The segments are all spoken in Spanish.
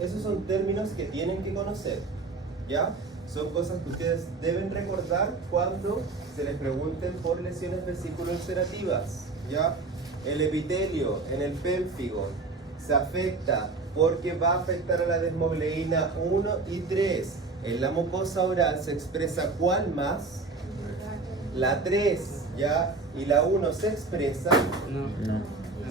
Esos son términos que tienen que conocer, ¿ya? Son cosas que ustedes deben recordar cuando se les pregunten por lesiones vesículo-ulcerativas, ¿ya? El epitelio en el pélvico se afecta porque va a afectar a la desmogleína 1 y 3. En la mucosa oral se expresa ¿cuál más? La 3, ¿ya? Y la 1 se expresa,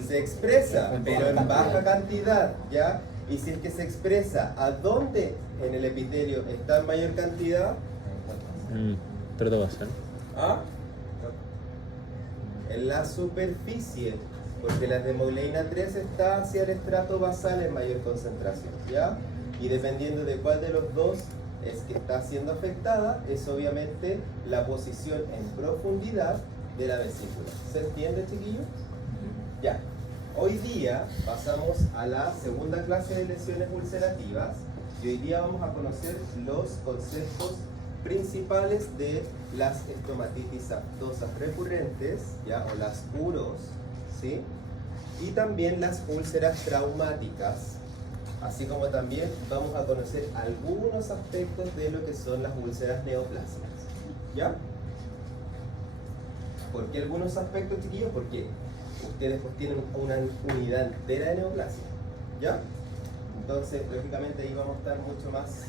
se expresa, pero en baja cantidad, ¿ya? Y si es que se expresa, ¿a dónde en el epitelio está en mayor cantidad? Estrato basal. ¿Ah? En la superficie, porque la desmogleína 3 está hacia el estrato basal en mayor concentración, ¿ya? Y dependiendo de cuál de los dos es que está siendo afectada, es obviamente la posición en profundidad de la vesícula. ¿Se entiende, chiquillos? Ya. Hoy día pasamos a la segunda clase de lesiones ulcerativas y hoy día vamos a conocer los conceptos principales de las estomatitis aftosas recurrentes, ¿ya? O las UROS, ¿sí? Y también las úlceras traumáticas, así como también vamos a conocer algunos aspectos de lo que son las úlceras neoplásicas, ¿ya? ¿Por qué algunos aspectos, chiquillos? Porque ustedes pues tienen una unidad entera de neoplasia, ¿ya? Entonces, lógicamente ahí vamos a estar mucho más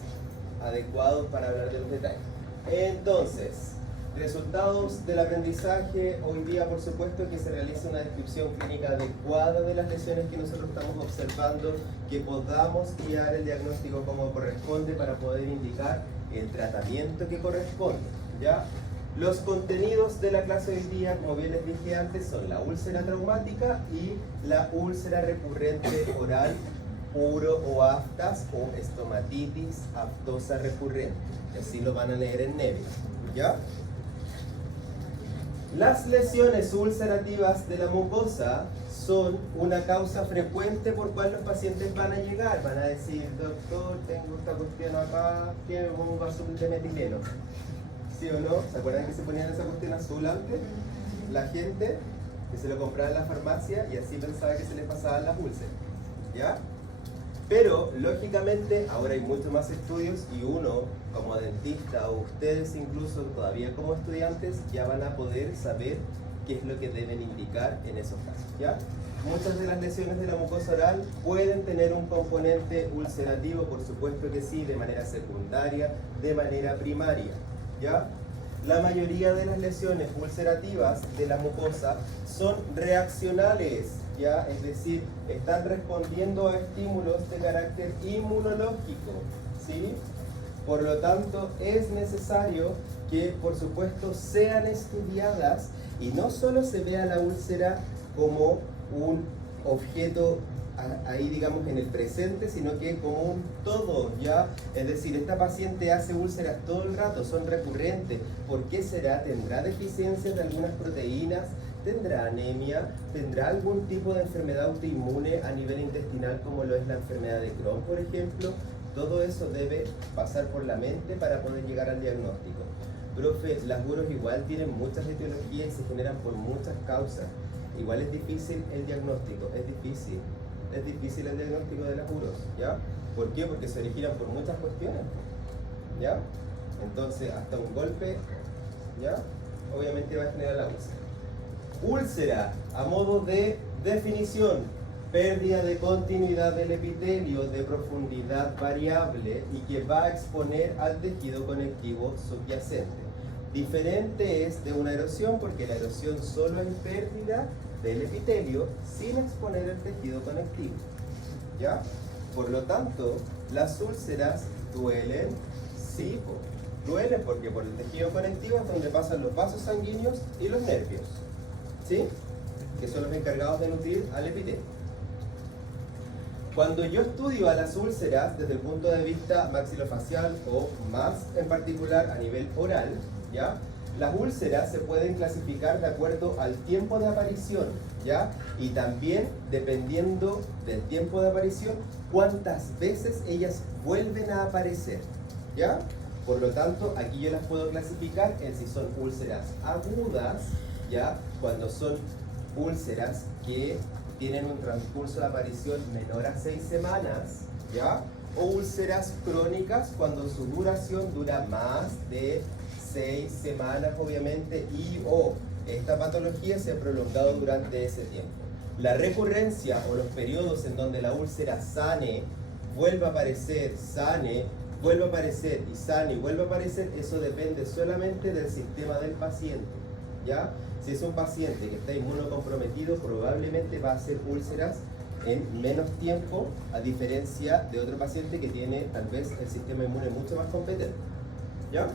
adecuados para hablar de los detalles. Entonces, resultados del aprendizaje. Hoy día, por supuesto, que se realice una descripción clínica adecuada de las lesiones que nosotros estamos observando, que podamos guiar el diagnóstico como corresponde para poder indicar el tratamiento que corresponde, ¿ya? Los contenidos de la clase de hoy día, como bien les dije antes, son la úlcera traumática y la úlcera recurrente oral, uro o aftas o estomatitis aftosa recurrente. Así lo van a leer en Neville, ¿ya? Las lesiones ulcerativas de la mucosa son una causa frecuente por cual los pacientes van a llegar. Van a decir, doctor, tengo esta cuestión acá, que me pongo un vaso de metileno. ¿Sí o no? ¿Se acuerdan que se ponían esa cuestión azul antes? La gente que se lo compraba en la farmacia y así pensaba que se les pasaban las úlceras, ¿ya? Pero, lógicamente, ahora hay muchos más estudios y uno, como dentista, o ustedes incluso todavía como estudiantes, ya van a poder saber qué es lo que deben indicar en esos casos, ¿ya? Muchas de las lesiones de la mucosa oral pueden tener un componente ulcerativo, por supuesto que sí, de manera secundaria, de manera primaria, ¿ya? La mayoría de las lesiones ulcerativas de la mucosa son reaccionales, ¿ya? Es decir, están respondiendo a estímulos de carácter inmunológico, ¿sí? Por lo tanto, es necesario que, por supuesto, sean estudiadas y no solo se vea la úlcera como un objeto ahí, digamos, en el presente, sino que como un todo, ¿ya? Es decir, esta paciente hace úlceras todo el rato, son recurrentes. ¿Por qué será? ¿Tendrá deficiencias de algunas proteínas? ¿Tendrá anemia? ¿Tendrá algún tipo de enfermedad autoinmune a nivel intestinal como lo es la enfermedad de Crohn, por ejemplo? Todo eso debe pasar por la mente para poder llegar al diagnóstico. Profe, las UROS igual tienen muchas etiologías y se generan por muchas causas. Igual es difícil el diagnóstico, es difícil. Es difícil el diagnóstico de las UROS, ¿ya? ¿Por qué? Porque se originan por muchas cuestiones, ¿ya? Entonces, hasta un golpe, ¿ya? Obviamente va a generar la úlcera. Úlcera, a modo de definición, pérdida de continuidad del epitelio de profundidad variable y que va a exponer al tejido conectivo subyacente. Diferente es de una erosión, porque la erosión solo es pérdida del epitelio sin exponer el tejido conectivo, ¿ya? Por lo tanto, las úlceras duelen, sí, duelen porque por el tejido conectivo es donde pasan los vasos sanguíneos y los nervios, ¿sí? Que son los encargados de nutrir al epitelio. Cuando yo estudio a las úlceras desde el punto de vista maxilofacial o más en particular a nivel oral, ¿ya? Las úlceras se pueden clasificar de acuerdo al tiempo de aparición, ¿ya? Y también, dependiendo del tiempo de aparición, cuántas veces ellas vuelven a aparecer, ¿ya? Por lo tanto, aquí yo las puedo clasificar en si son úlceras agudas, ¿ya? Cuando son úlceras que tienen un transcurso de aparición menor a 6 semanas, ¿ya? o úlceras crónicas cuando su duración dura más de 6 semanas, obviamente, y o esta patología se ha prolongado durante ese tiempo. La recurrencia o los periodos en donde la úlcera sane, vuelva a aparecer, sane, vuelve a aparecer y sane y vuelve a aparecer, eso depende solamente del sistema del paciente, ¿ya? Si es un paciente que está inmunocomprometido, probablemente va a hacer úlceras en menos tiempo, a diferencia de otro paciente que tiene tal vez el sistema inmune mucho más competente, ¿ya?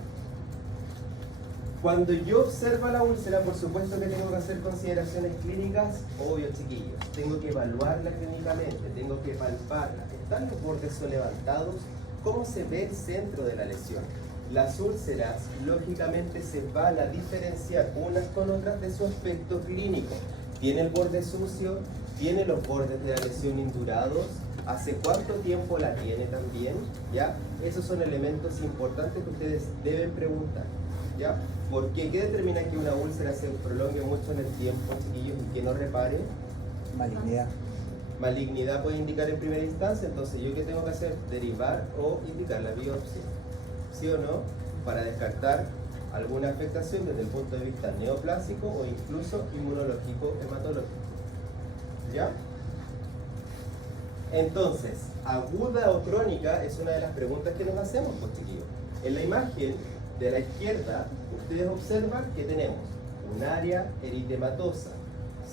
Cuando yo observo la úlcera, por supuesto que tengo que hacer consideraciones clínicas, obvio, chiquillos. Tengo que evaluarla clínicamente, tengo que palparla. ¿Están los bordes levantados? ¿Cómo se ve el centro de la lesión? Las úlceras, lógicamente, se van a diferenciar unas con otras de su aspecto clínico. ¿Tiene el borde sucio? ¿Tiene los bordes de la lesión indurados? ¿Hace cuánto tiempo la tiene también? ¿Ya? Esos son elementos importantes que ustedes deben preguntar, ¿ya? Porque ¿qué determina que una úlcera se prolongue mucho en el tiempo, chiquillos, y que no repare? Malignidad. Malignidad puede indicar en primera instancia, entonces ¿yo qué tengo que hacer? Derivar o indicar la biopsia, ¿sí o no? Para descartar alguna afectación desde el punto de vista neoplásico o incluso inmunológico hematológico, ¿ya? Entonces, ¿aguda o crónica? Es una de las preguntas que nos hacemos, pues, chiquillos. En la imagen de la izquierda, ustedes observan que tenemos un área eritematosa,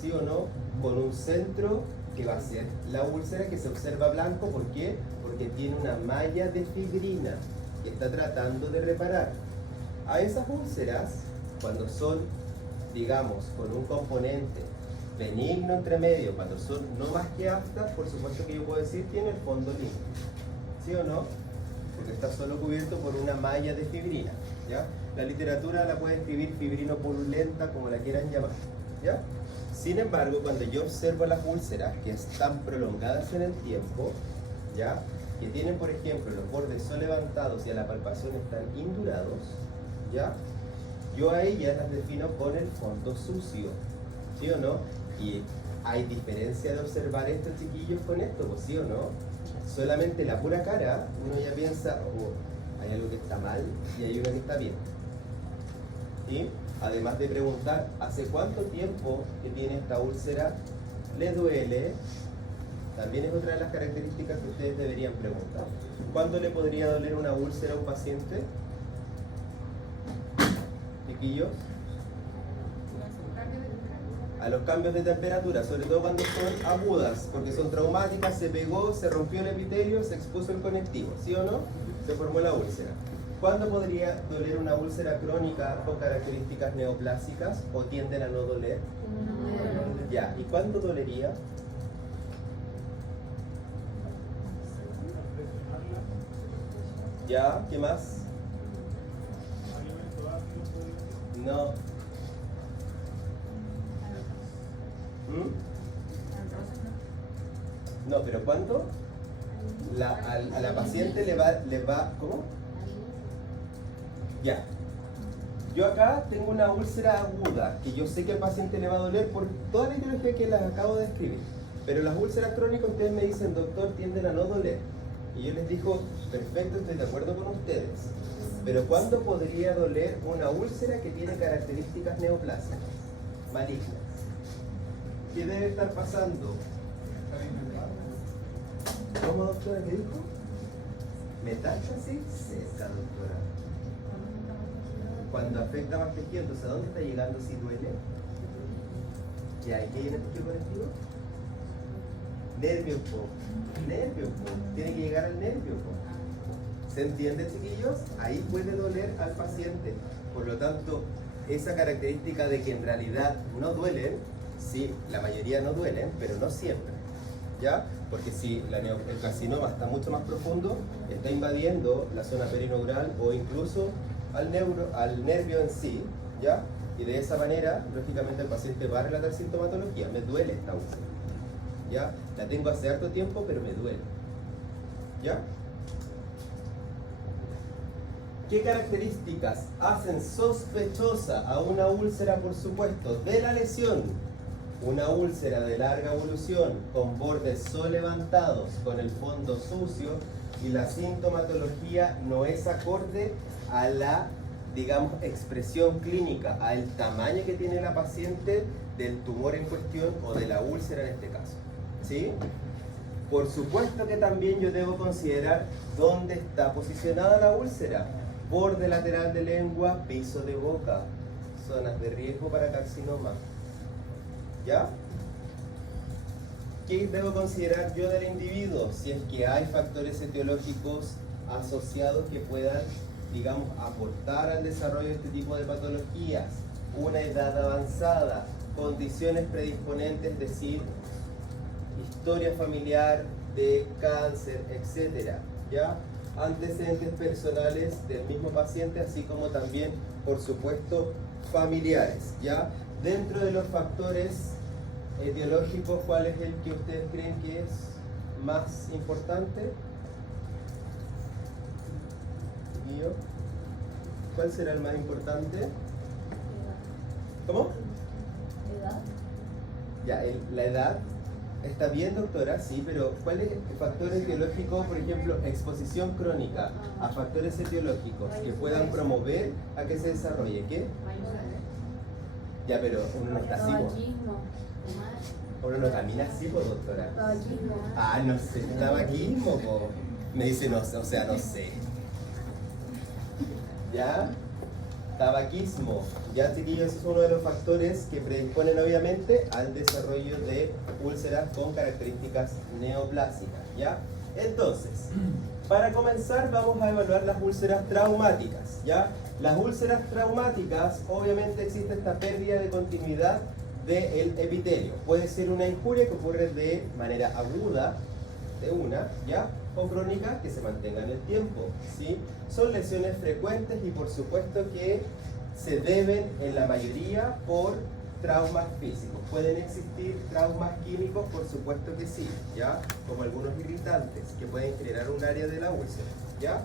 ¿sí o no? Con un centro que va a ser la úlcera, que se observa blanco. ¿Por qué? Porque tiene una malla de fibrina que está tratando de reparar. A esas úlceras, cuando son, digamos, con un componente benigno entre medio, cuando son no más que aftas, por supuesto que yo puedo decir tiene el fondo limpio, ¿sí o no? Porque está solo cubierto por una malla de fibrina, ¿ya? La literatura la puede escribir fibrino purulenta, como la quieran llamar, ¿ya? Sin embargo, cuando yo observo las úlceras que están prolongadas en el tiempo, ¿ya? Que tienen, por ejemplo, los bordes son levantados y a la palpación están indurados, ¿ya? Yo a ellas las defino con el fondo sucio, ¿sí o no? Y hay diferencia de observar esto, chiquillos, con esto, pues, ¿sí o no? Solamente la pura cara, uno ya piensa, oh, hay algo que está mal y hay uno que está bien. ¿Sí? Además de preguntar, ¿hace cuánto tiempo que tiene esta úlcera? ¿Le duele? También es otra de las características que ustedes deberían preguntar. ¿Cuándo le podría doler una úlcera a un paciente? Chiquillos. A los cambios de temperatura, sobre todo cuando son agudas, porque son traumáticas, se pegó, se rompió el epitelio, se expuso el conectivo, ¿sí o no? Se formó la úlcera. ¿Cuándo podría doler una úlcera crónica con características neoplásicas o tienden a no doler? Ya, ¿y cuándo dolería? ¿Ya? ¿Qué más? No. No, pero ¿cuánto? A la paciente le va, ¿cómo? Ya. Yo acá tengo una úlcera aguda, que yo sé que al paciente le va a doler por toda la etiología que les acabo de describir. Pero las úlceras crónicas, ustedes me dicen, doctor, tienden a no doler. Y yo les digo, perfecto, estoy de acuerdo con ustedes. Pero ¿cuándo podría doler una úlcera que tiene características neoplásicas, malignas? ¿Qué debe estar pasando? ¿Cómo, doctora? ¿Qué dijo? ¿Metástasis? Esa, doctora. Cuando afecta más tejido, entonces ¿a dónde está llegando si duele? ¿Ya hay que ir en el tejido conectivo? Nervio, po. Nervio, po. Tiene que llegar al nervio, po. ¿Se entiende, chiquillos? Ahí puede doler al paciente. Por lo tanto, esa característica de que en realidad no duelen, sí, la mayoría no duelen, pero no siempre, ¿ya? Porque si el carcinoma está mucho más profundo, está invadiendo la zona perineural o incluso al nervio en sí, ¿ya? Y de esa manera, lógicamente, el paciente va a relatar sintomatología. Me duele esta úlcera, ¿ya? La tengo hace harto tiempo, pero me duele, ¿ya? ¿Qué características hacen sospechosa a una úlcera, por supuesto, de la lesión? Una úlcera de larga evolución, con bordes levantados, con el fondo sucio, y la sintomatología no es acorde a la, digamos, expresión clínica, al tamaño que tiene la paciente del tumor en cuestión o de la úlcera en este caso. ¿Sí? Por supuesto que también yo debo considerar dónde está posicionada la úlcera. Borde lateral de lengua, piso de boca, zonas de riesgo para carcinoma. ¿Ya? ¿Qué debo considerar yo del individuo? Si es que hay factores etiológicos asociados que puedan, digamos, aportar al desarrollo de este tipo de patologías. Una edad avanzada, condiciones predisponentes, es decir, historia familiar de cáncer, etc. ¿Ya? Antecedentes personales del mismo paciente, así como también, por supuesto, familiares. ¿Ya? Dentro de los factores etiológicos, ¿cuál es el que ustedes creen que es más importante? ¿Mío? ¿Cuál será el más importante? ¿Cómo? ¿Edad? Ya, la edad. Está bien, doctora, sí, pero ¿cuál es el factor etiológico, por ejemplo, exposición crónica a factores etiológicos que puedan promover a que se desarrolle? ¿Qué? Ya, pero uno no está así, po. Tabaquismo. Uno no camina así, po, doctora. Tabaquismo. Ah, no sé, tabaquismo, po. Me dice, no, o sea, no sé. ¿Ya? Tabaquismo. Ya, chiquillos, ese es uno de los factores que predisponen obviamente al desarrollo de úlceras con características neoplásicas. ¿Ya? Entonces, para comenzar vamos a evaluar las úlceras traumáticas. ¿Ya? Las úlceras traumáticas, obviamente existe esta pérdida de continuidad del epitelio. Puede ser una injuria que ocurre de manera aguda, de una, ¿ya? O crónica que se mantenga en el tiempo, ¿sí? Son lesiones frecuentes y por supuesto que se deben en la mayoría por traumas físicos. ¿Pueden existir traumas químicos? Por supuesto que sí, ¿ya? Como algunos irritantes que pueden generar un área de la úlcera, ¿ya?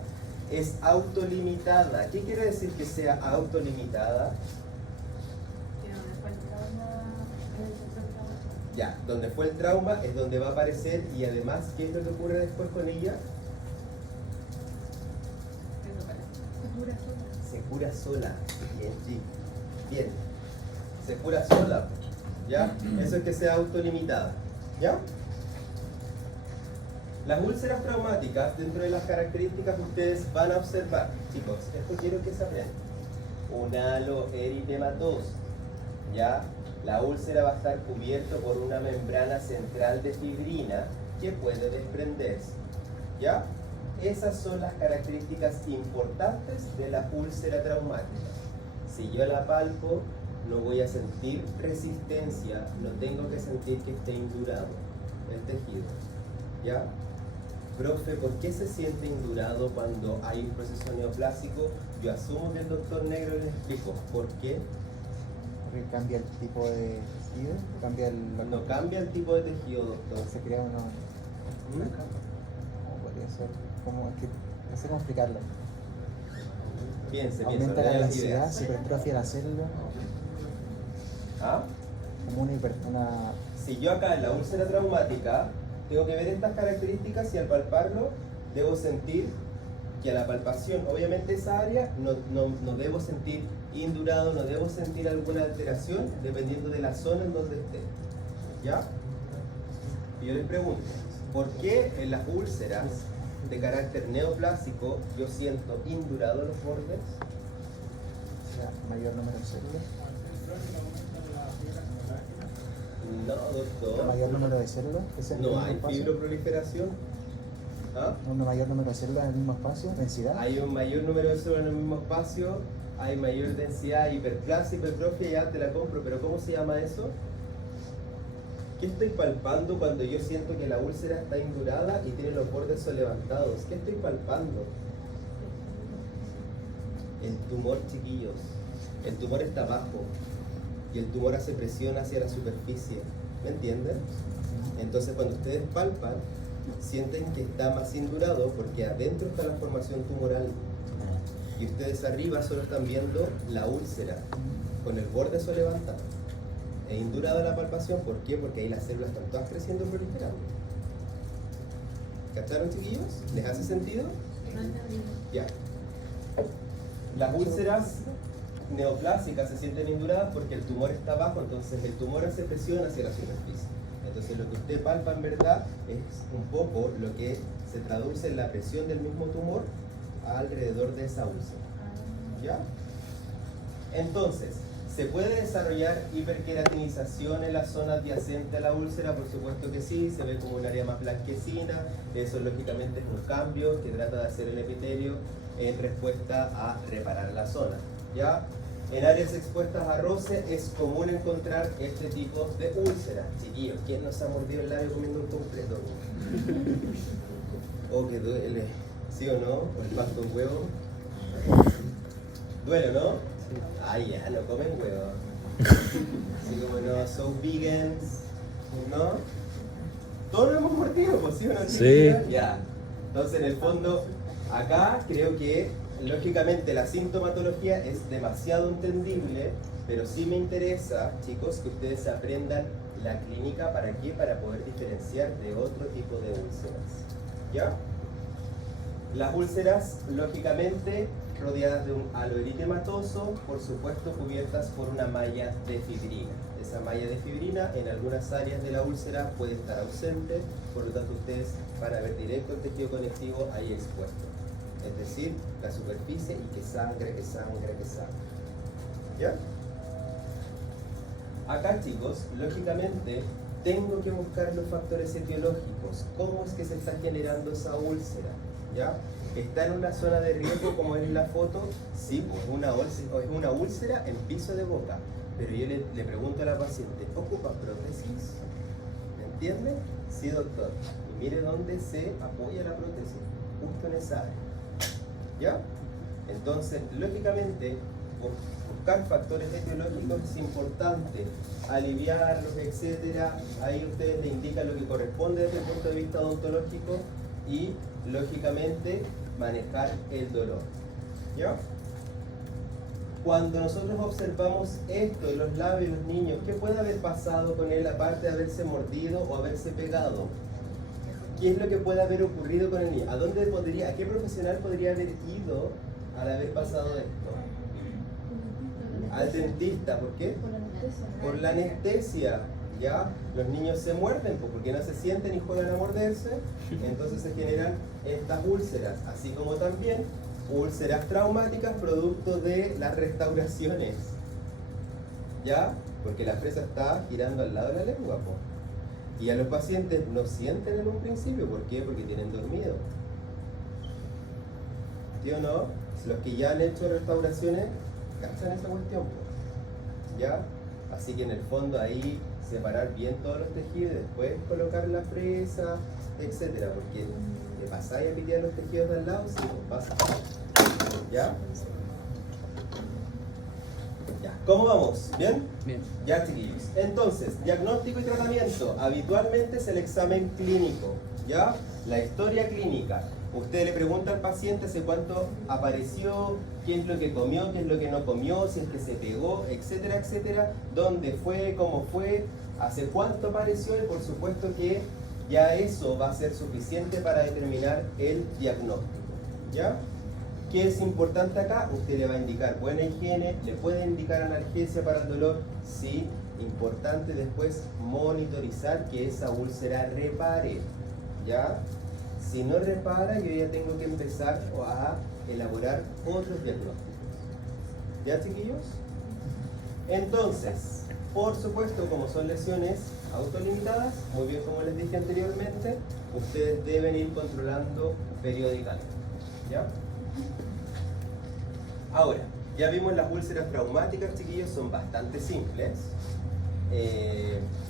Es autolimitada. ¿Qué quiere decir que sea autolimitada? Ya, donde fue el trauma es donde va a aparecer y además, ¿qué es lo que ocurre después con ella? Se cura sola. Bien, sí. Bien. Se cura sola. ¿Ya? Eso es que sea autolimitada. ¿Ya? Las úlceras traumáticas, dentro de las características que ustedes van a observar, chicos, esto quiero que se aprendan. Un halo eritematoso. ¿Ya? La úlcera va a estar cubierto por una membrana central de fibrina que puede desprenderse. ¿Ya? Esas son las características importantes de la úlcera traumática. Si yo la palpo, no voy a sentir resistencia, no tengo que sentir que esté indurado el tejido. ¿Ya? Profe, ¿por qué se siente indurado cuando hay un proceso neoplásico? Yo asumo que el doctor Negro les explicó. ¿Por qué? Porque cambia el tipo de tejido, cambia el... Cuando cambia el tipo de tejido, doctor. Se crea una ¿Mm? capa. ¿Cómo podría ser? ¿Cómo? Es que no sé cómo explicarlo. Piense, Aumenta la ordenemos elasticidad, ideas. se hipertrofia la célula, ¿Ah? como una... Si yo acá en la úlcera traumática tengo que ver estas características y al palparlo debo sentir que a la palpación, obviamente esa área no debo sentir indurado, no debo sentir alguna alteración dependiendo de la zona en donde esté. ¿Ya? Y yo les pregunto, ¿por qué en las úlceras de carácter neoplásico yo siento indurado los bordes? O sea, mayor número de células. No, doctor. Mayor número de células. ¿Es en el No mismo hay espacio? fibroproliferación. ¿Ah? Un mayor número de células en el mismo espacio, densidad. Hay un mayor número de células en el mismo espacio, hay mayor densidad, hiperplasia, hipertrofia, ya te la compro, pero ¿cómo se llama eso? ¿Qué estoy palpando cuando yo siento que la úlcera está indurada y tiene los bordes levantados? ¿Qué estoy palpando? El tumor, chiquillos. El tumor está abajo y el tumor hace presión hacia la superficie. ¿Me entienden? Entonces cuando ustedes palpan, sienten que está más indurado porque adentro está la formación tumoral. Y ustedes arriba solo están viendo la úlcera con el borde levantado. Es indurada la palpación, ¿por qué? Porque ahí las células están todas creciendo y proliferando. ¿Cacharon, chiquillos? ¿Les hace sentido? No entendí. Ya. Las úlceras neoplásicas se sienten induradas porque el tumor está abajo, entonces el tumor hace presión hacia la superficie. Entonces lo que usted palpa en verdad es un poco lo que se traduce en la presión del mismo tumor alrededor de esa úlcera. ¿Ya? Entonces, ¿se puede desarrollar hiperqueratinización en la zona adyacente a la úlcera? Por supuesto que sí, se ve como un área más blanquecina. Eso lógicamente es un cambio que trata de hacer el epitelio en respuesta a reparar la zona. ¿Ya? En áreas expuestas a roce es común encontrar este tipo de úlceras. Chiquillos, ¿quién nos ha mordido el labio comiendo un completo? ¿O que duele? ¿Sí o no? ¿O el pan con huevo? ¿Duele o no? Ay, ya, no comen huevo. Así como no, son vegans, ¿no? Todos lo hemos mordido, pues, ¿sí o no? Sí. Ya. Entonces, en el fondo, acá creo que, lógicamente, la sintomatología es demasiado entendible, pero sí me interesa, chicos, que ustedes aprendan la clínica. ¿Para qué? Para poder diferenciar de otro tipo de úlceras. ¿Ya? Las úlceras, lógicamente, rodeadas de un halo eritematoso, por supuesto cubiertas por una malla de fibrina. Esa malla de fibrina en algunas áreas de la úlcera puede estar ausente, por lo tanto ustedes van a ver directo el tejido conectivo ahí expuesto. Es decir, la superficie y que sangre, que sangre, que sangre. ¿Ya? Acá, chicos, lógicamente tengo que buscar los factores etiológicos. ¿Cómo es que se está generando esa úlcera? ¿Ya? ¿Está en una zona de riesgo como es en la foto? Sí, pues es una úlcera en piso de boca. Pero yo le pregunto a la paciente, ¿ocupa prótesis? ¿Me entiende? Sí, doctor. Y mire dónde se apoya la prótesis, justo en esa área. ¿Ya? Entonces, lógicamente, buscar factores etiológicos es importante, aliviarlos, etcétera. Ahí ustedes le indican lo que corresponde desde el punto de vista odontológico y, lógicamente, manejar el dolor. ¿Ya? Cuando nosotros observamos esto en los labios de los niños, ¿qué puede haber pasado con él aparte de haberse mordido o haberse pegado? ¿Qué es lo que puede haber ocurrido con el niño? ¿A qué profesional podría haber ido al haber pasado esto? Al dentista, ¿por qué? Por la anestesia. ¿Ya? Los niños se muerden porque no se sienten y juegan a morderse, entonces se generan estas úlceras, así como también úlceras traumáticas producto de las restauraciones. ¿Ya? Porque la fresa está girando al lado de la lengua, po. Y a los pacientes no sienten en un principio, ¿por qué? Porque tienen dormido. ¿Sí o no? Los que ya han hecho restauraciones, cachan esa cuestión, po. ¿Ya? Así que en el fondo ahí separar bien todos los tejidos, después colocar la fresa, etcétera, porque le pasáis a pitear los tejidos de al lado, sí, pues pasa. ¿Ya? Ya. ¿Cómo vamos? ¿Bien? Bien. Ya, chiquillos. Entonces, diagnóstico y tratamiento. Habitualmente es el examen clínico, ¿ya? La historia clínica. Usted le pregunta al paciente hace cuánto apareció, qué es lo que comió, qué es lo que no comió, si es que se pegó, etcétera, etcétera. Dónde fue, cómo fue, hace cuánto apareció y por supuesto que ya eso va a ser suficiente para determinar el diagnóstico, ¿ya? ¿Qué es importante acá? Usted le va a indicar buena higiene, le puede indicar analgesia para el dolor, sí. Importante después monitorizar que esa úlcera repare, ¿ya? Si no repara, yo ya tengo que empezar a elaborar otros diagnósticos. ¿Ya, chiquillos? Entonces, por supuesto, como son lesiones autolimitadas, muy bien como les dije anteriormente, ustedes deben ir controlando periódicamente, ¿ya? Ahora, ya vimos las úlceras traumáticas, chiquillos, son bastante simples.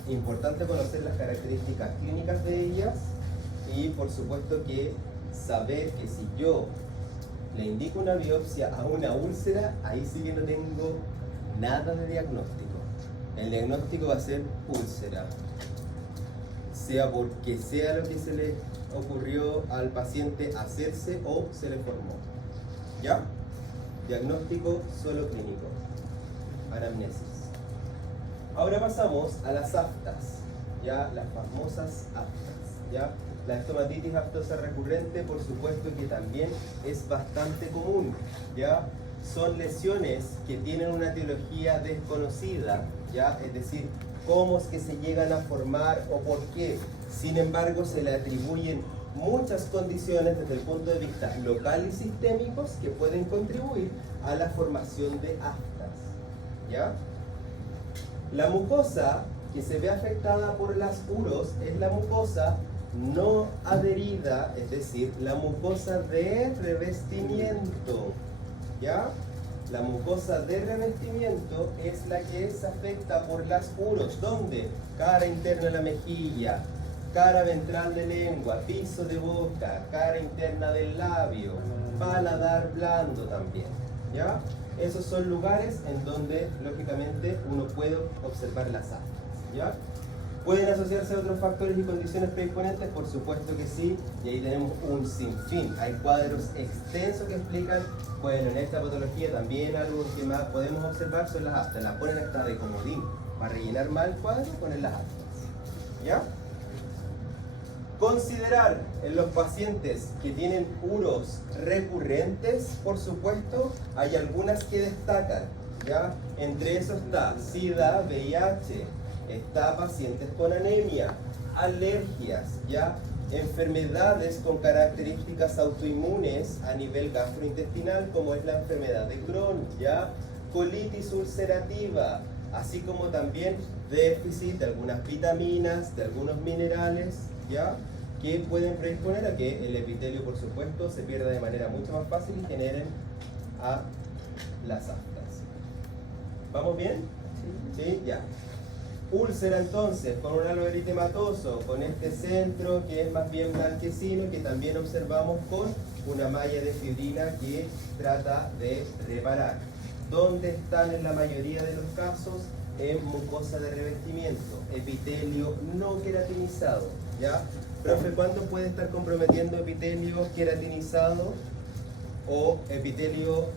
Importante conocer las características clínicas de ellas y por supuesto que saber que si yo le indico una biopsia a una úlcera, ahí sí que no tengo nada de diagnóstico. El diagnóstico va a ser úlcera, sea porque sea lo que se le ocurrió al paciente hacerse o se le formó. ¿Ya? Diagnóstico solo clínico. Anamnesis. Ahora pasamos a las aftas, ya las famosas aftas. ¿Ya? La estomatitis aftosa recurrente, por supuesto que también es bastante común, ¿ya? Son lesiones que tienen una etiología desconocida, ¿ya? Es decir, cómo es que se llegan a formar o por qué. Sin embargo, se le atribuyen muchas condiciones desde el punto de vista local y sistémicos que pueden contribuir a la formación de aftas, ¿ya? La mucosa que se ve afectada por las uros es la mucosa no adherida, es decir, la mucosa de revestimiento, ¿ya? La mucosa de revestimiento es la que se afecta por las uros, donde cara interna de la mejilla, cara ventral de lengua, piso de boca, cara interna del labio, paladar blando también, ¿ya? Esos son lugares en donde, lógicamente, uno puede observar las aftas, ¿ya? ¿Pueden asociarse a otros factores y condiciones predisponentes? Por supuesto que sí, y ahí tenemos un sinfín. Hay cuadros extensos que explican, bueno, en esta patología también algo que más podemos observar son las aftas. Las ponen hasta de comodín. Para rellenar mal el cuadro, ponen las aftas, ¿ya? Considerar en los pacientes que tienen uros recurrentes, por supuesto, hay algunas que destacan, ¿ya? Entre esos está SIDA, VIH, está pacientes con anemia, alergias, ¿ya? Enfermedades con características autoinmunes a nivel gastrointestinal, como es la enfermedad de Crohn, ¿ya? Colitis ulcerativa, así como también déficit de algunas vitaminas, de algunos minerales, ¿ya? Que pueden predisponer a que el epitelio, por supuesto, se pierda de manera mucho más fácil y generen a las aftas. ¿Vamos bien? ¿Sí? Ya. Úlcera entonces, con un halo eritematoso, con este centro que es más bien blanquecino, que también observamos con una malla de fibrina que trata de reparar. ¿Dónde están en la mayoría de los casos? En mucosa de revestimiento, epitelio no queratinizado, ¿ya? Profe, ¿cuándo puede estar comprometiendo epitelio queratinizado o epitelio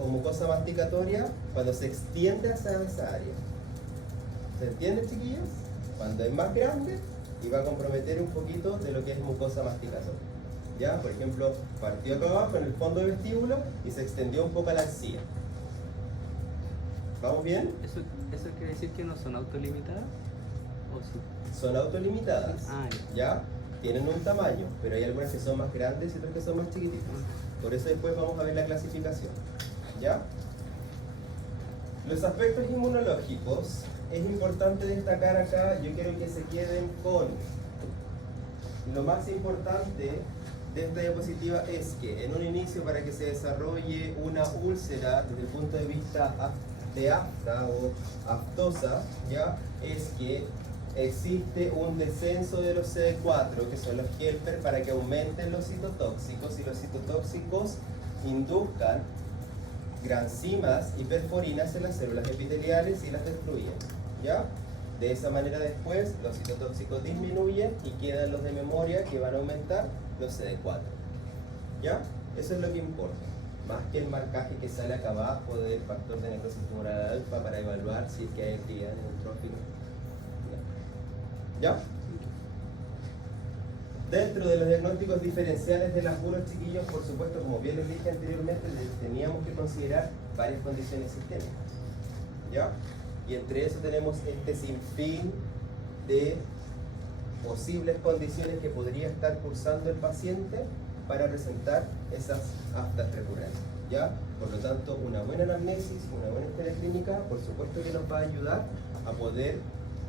o mucosa masticatoria? Cuando se extiende hacia esa área. ¿Se entiende, chiquillos? Cuando es más grande y va a comprometer un poquito de lo que es mucosa masticatoria. ¿Ya? Por ejemplo, partió acá abajo en el fondo del vestíbulo y se extendió un poco a la encía. ¿Vamos bien? ¿Eso quiere decir que no son autolimitadas? ¿O sí? Son autolimitadas, Ah, ¿ya? Tienen un tamaño, pero hay algunas que son más grandes y otras que son más chiquititas. Por eso después vamos a ver la clasificación, ¿ya? Los aspectos inmunológicos, es importante destacar acá, yo quiero que se queden con lo más importante de esta diapositiva es que en un inicio, para que se desarrolle una úlcera desde el punto de vista de afta o aftosa, ¿ya? Es que existe un descenso de los CD4, que son los helper, para que aumenten los citotóxicos, y los citotóxicos induzcan granzimas y perforinas en las células epiteliales y las destruyen, ¿ya? De esa manera después los citotóxicos disminuyen y quedan los de memoria, que van a aumentar los CD4, ¿ya? Eso es lo que importa, más que el marcaje que sale acá abajo del factor de necrosis tumoral alfa para evaluar si es que hay actividad neutrófica. ¿Ya? Dentro de los diagnósticos diferenciales de las uros, chiquillos, por supuesto, como bien les dije anteriormente, teníamos que considerar varias condiciones sistémicas, ¿ya? Y entre eso tenemos este sinfín de posibles condiciones que podría estar cursando el paciente para presentar esas aftas recurrentes, ¿ya? Por lo tanto, una buena anamnesis, una buena historia clínica, por supuesto que nos va a ayudar a poder,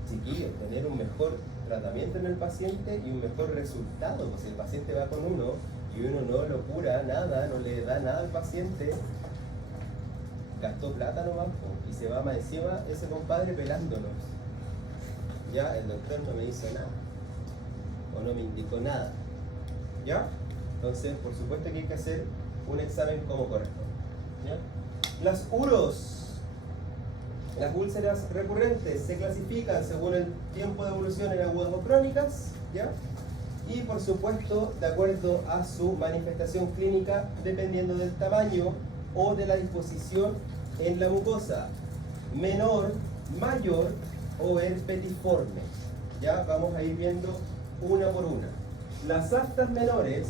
chiquillos, tener un mejor tratamiento en el paciente y un mejor resultado. Pues si el paciente va con uno y uno no lo cura nada, no le da nada al paciente, gastó plata nomás y se va más encima ese compadre pelándonos. Ya el doctor no me hizo nada o no me indicó nada, ¿ya? Entonces, por supuesto que hay que hacer un examen como corresponde, ¿ya? Las uros, las úlceras recurrentes, se clasifican según el tiempo de evolución en agudas o crónicas, ¿ya? Y por supuesto, de acuerdo a su manifestación clínica, dependiendo del tamaño o de la disposición en la mucosa, menor, mayor o herpetiforme. Ya vamos a ir viendo una por una. Las aftas menores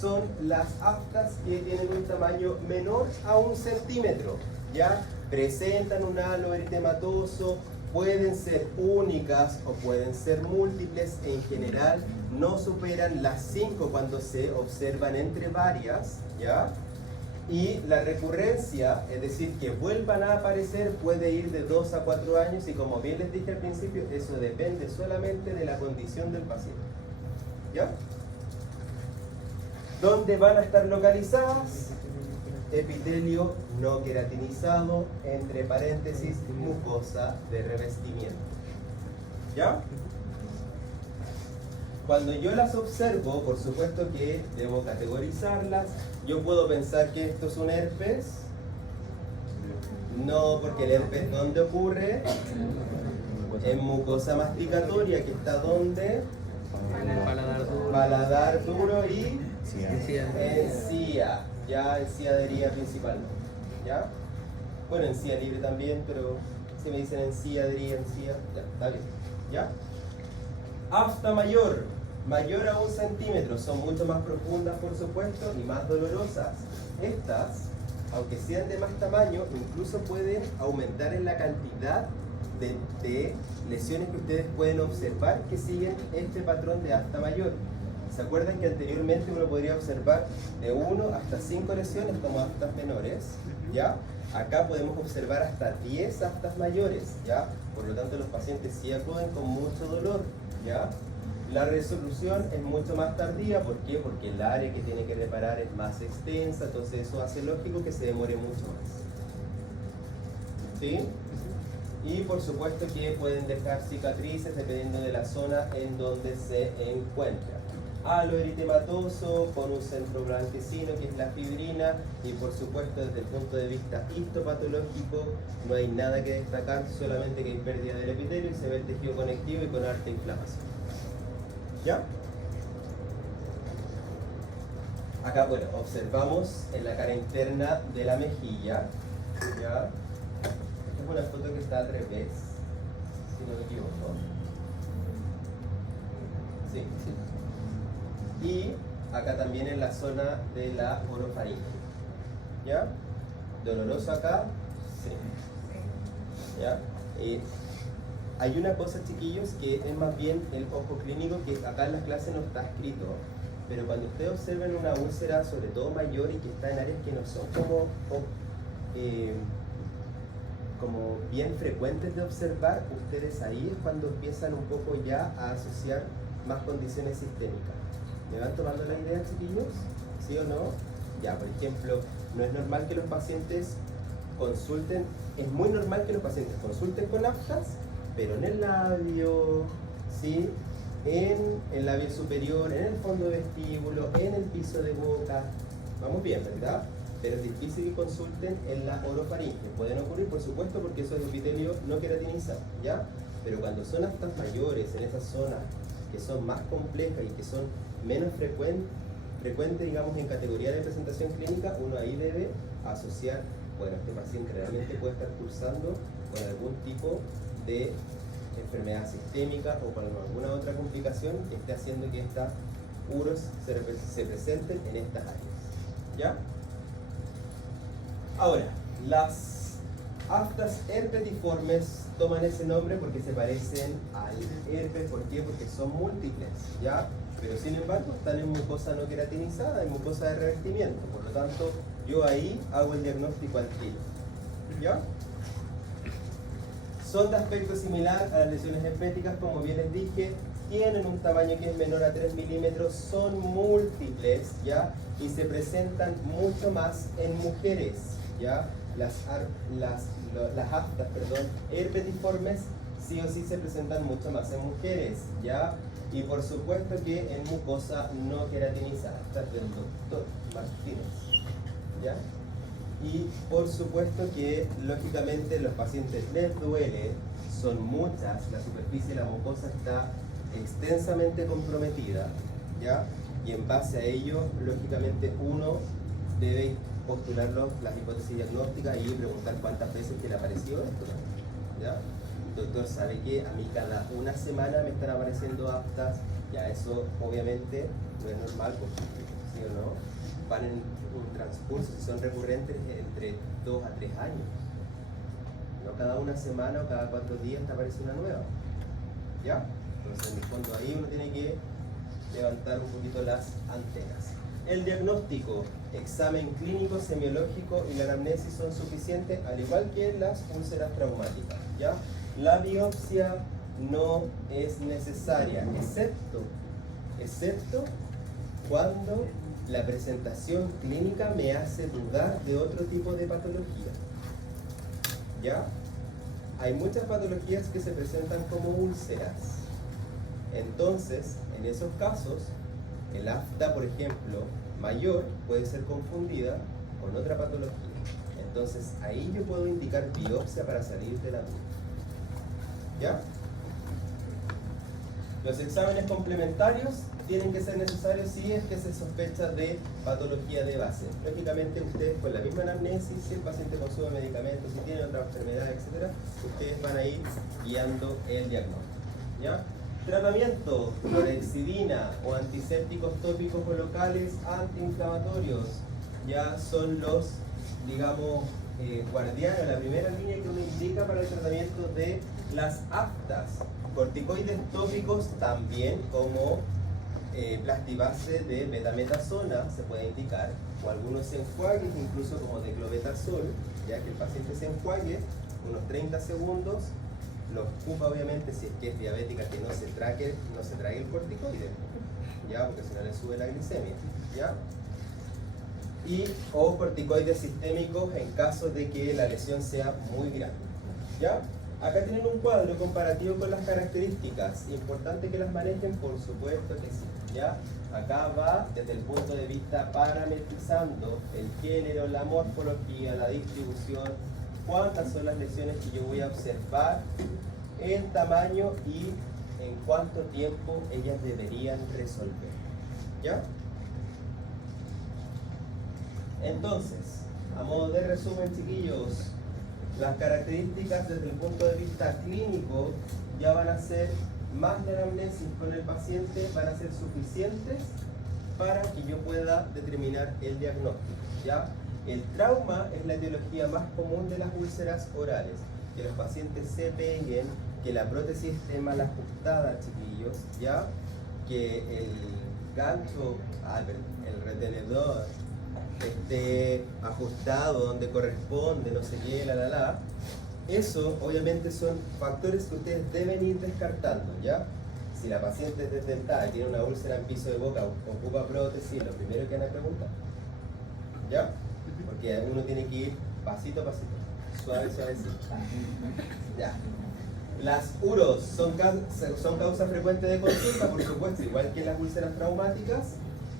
son las aftas que tienen un tamaño menor a 1 centímetro, ¿ya? Presentan un halo eritematoso, pueden ser únicas o pueden ser múltiples, en general no superan las 5 cuando se observan entre varias, ¿ya? Y la recurrencia, es decir, que vuelvan a aparecer, puede ir de 2 a 4 años y como bien les dije al principio, eso depende solamente de la condición del paciente, ¿ya? ¿Dónde van a estar localizadas? Epitelio no queratinizado, entre paréntesis, mucosa de revestimiento. ¿Ya? Cuando yo las observo, por supuesto que debo categorizarlas. Yo puedo pensar que esto es un herpes. No, porque el herpes ¿dónde ocurre? En mucosa masticatoria, que está ¿dónde? En el paladar duro. Paladar duro y Encía. encía. Ya encía de herida principalmente. ¿Ya? Bueno, encía libre también, pero si me dicen encía de herida, encía, ya, está bien. ¿Ya? Afta mayor, mayor a 1 centímetro, son mucho más profundas por supuesto y más dolorosas. Estas, aunque sean de más tamaño, incluso pueden aumentar en la cantidad de lesiones que ustedes pueden observar que siguen este patrón de afta mayor. ¿Se acuerdan que anteriormente uno podría observar de 1 hasta 5 lesiones como aftas menores? ¿Ya? Acá podemos observar hasta 10 aftas mayores, ¿ya? Por lo tanto los pacientes sí acuden con mucho dolor, ¿ya? La resolución es mucho más tardía, ¿por qué? Porque el área que tiene que reparar es más extensa, entonces eso hace lógico que se demore mucho más. ¿Sí? Y por supuesto que pueden dejar cicatrices dependiendo de la zona en donde se encuentra. Halo eritematoso con un centro blanquecino que es la fibrina y por supuesto desde el punto de vista histopatológico no hay nada que destacar, solamente que hay pérdida del epitelio y se ve el tejido conectivo y con harta inflamación. ¿Ya? Acá, bueno, observamos en la cara interna de la mejilla, ¿ya? Esta es una foto que está al revés, si no me equivoco. Sí. Y acá también en la zona de la orofaringe. ¿Ya? ¿Doloroso acá? Sí. ¿Ya? Hay una cosa, chiquillos, que es más bien el ojo clínico, que acá en las clases no está escrito, pero cuando ustedes observen una úlcera, sobre todo mayor, y que está en áreas que no son como bien frecuentes de observar, ustedes ahí es cuando empiezan un poco ya a asociar más condiciones sistémicas. ¿Me van tomando la idea, chiquillos? ¿Sí o no? Ya, por ejemplo, no es normal que los pacientes consulten, es muy normal que los pacientes consulten con aftas, pero en el labio, ¿sí? En el labio superior, en el fondo de vestíbulo, en el piso de boca. Vamos bien, ¿verdad? Pero es difícil que consulten en la orofaringe. Pueden ocurrir, por supuesto, porque eso es epitelio no queratinizado, ¿ya? Pero cuando son aftas mayores, en esas zonas que son más complejas y que son menos frecuentes, digamos, en categoría de presentación clínica, uno ahí debe asociar, bueno, este paciente realmente puede estar cursando con algún tipo de enfermedad sistémica o con alguna otra complicación que esté haciendo que estas uros se presenten en estas áreas. ¿Ya? Ahora, las aftas herpetiformes toman ese nombre porque se parecen al herpes. ¿Por qué? Porque son múltiples, ¿ya? Pero sin embargo están en mucosa no queratinizada, en mucosa de revestimiento. Por lo tanto, yo ahí hago el diagnóstico al tiro, ¿ya? Son de aspecto similar a las lesiones herpéticas, como bien les dije, tienen un tamaño que es menor a 3 milímetros, son múltiples, ¿ya? Y se presentan mucho más en mujeres, ¿ya? Las aftas, herpetiformes, sí o sí se presentan mucho más en mujeres, ¿ya? Y por supuesto que en mucosa no queratinizada, esta es del doctor Martínez, ¿ya? Y por supuesto que lógicamente los pacientes les duele, son muchas, la superficie de la mucosa está extensamente comprometida, ¿ya? Y en base a ello, lógicamente uno debe postular las hipótesis diagnósticas y preguntar cuántas veces que le apareció esto, ¿ya? Doctor, ¿sabe que a mí cada una semana me están apareciendo aftas? Ya eso obviamente no es normal, porque, ¿sí o no? Van en un transcurso, si son recurrentes, entre 2 a 3 años. No cada una semana o cada 4 días te aparece una nueva. ¿Ya? Entonces en el fondo ahí uno tiene que levantar un poquito las antenas. El diagnóstico, examen clínico, semiológico y la anamnesis son suficientes, al igual que las úlceras traumáticas. ¿Ya? La biopsia no es necesaria, excepto cuando la presentación clínica me hace dudar de otro tipo de patología. ¿Ya? Hay muchas patologías que se presentan como úlceras. Entonces, en esos casos, el afta, por ejemplo, mayor, puede ser confundida con otra patología. Entonces, ahí yo puedo indicar biopsia para salir de la duda. ¿Ya? Los exámenes complementarios tienen que ser necesarios si es que se sospecha de patología de base. Lógicamente ustedes con la misma anamnesis, si el paciente consume medicamentos, si tiene otra enfermedad, etc., ustedes van a ir guiando el diagnóstico. ¿Ya? Tratamiento, clorhexidina o antisépticos tópicos o locales antiinflamatorios. Ya son los, digamos, guardianes, la primera línea que uno indica para el tratamiento de las aftas. Corticoides tópicos también, como plastivase de betametasona se puede indicar, o algunos enjuagues, incluso como de clobetasol, ya que el paciente se enjuague unos 30 segundos, lo ocupa obviamente si es que es diabética, que no se trague el corticoide, ya, porque si no le sube la glicemia, ya. Y o corticoides sistémicos en caso de que la lesión sea muy grande, ya. Acá tienen un cuadro comparativo con las características. Importante que las manejen, por supuesto que sí. ¿Ya? Acá va desde el punto de vista parametrizando el género, la morfología, la distribución, cuántas son las lesiones que yo voy a observar, el tamaño y en cuánto tiempo ellas deberían resolver. ¿Ya? Entonces, a modo de resumen, chiquillos, las características desde el punto de vista clínico ya van a ser, más la anamnesis con el paciente, van a ser suficientes para que yo pueda determinar el diagnóstico. ¿Ya? El trauma es la etiología más común de las úlceras orales. Que los pacientes se peguen, que la prótesis esté mal ajustada, chiquillos, ¿ya? Que el gancho, el retenedor, esté ajustado donde corresponde, no sé qué, Eso obviamente son factores que ustedes deben ir descartando, ¿ya? Si la paciente es desdentada y tiene una úlcera en piso de boca, ocupa prótesis, lo primero que van a preguntar, ¿ya? Porque uno tiene que ir pasito a pasito, suavecito. Ya. Las UROS son causa frecuente de consulta, por supuesto, igual que las úlceras traumáticas,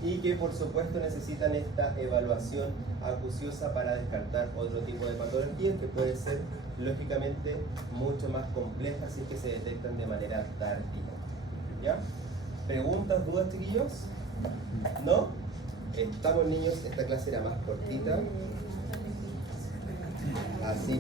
y que por supuesto necesitan esta evaluación acuciosa para descartar otro tipo de patologías que puede ser lógicamente mucho más compleja si es que se detectan de manera tardía. ¿Ya? ¿Preguntas, dudas, chiquillos? ¿No? Estamos, niños, esta clase era más cortita. Así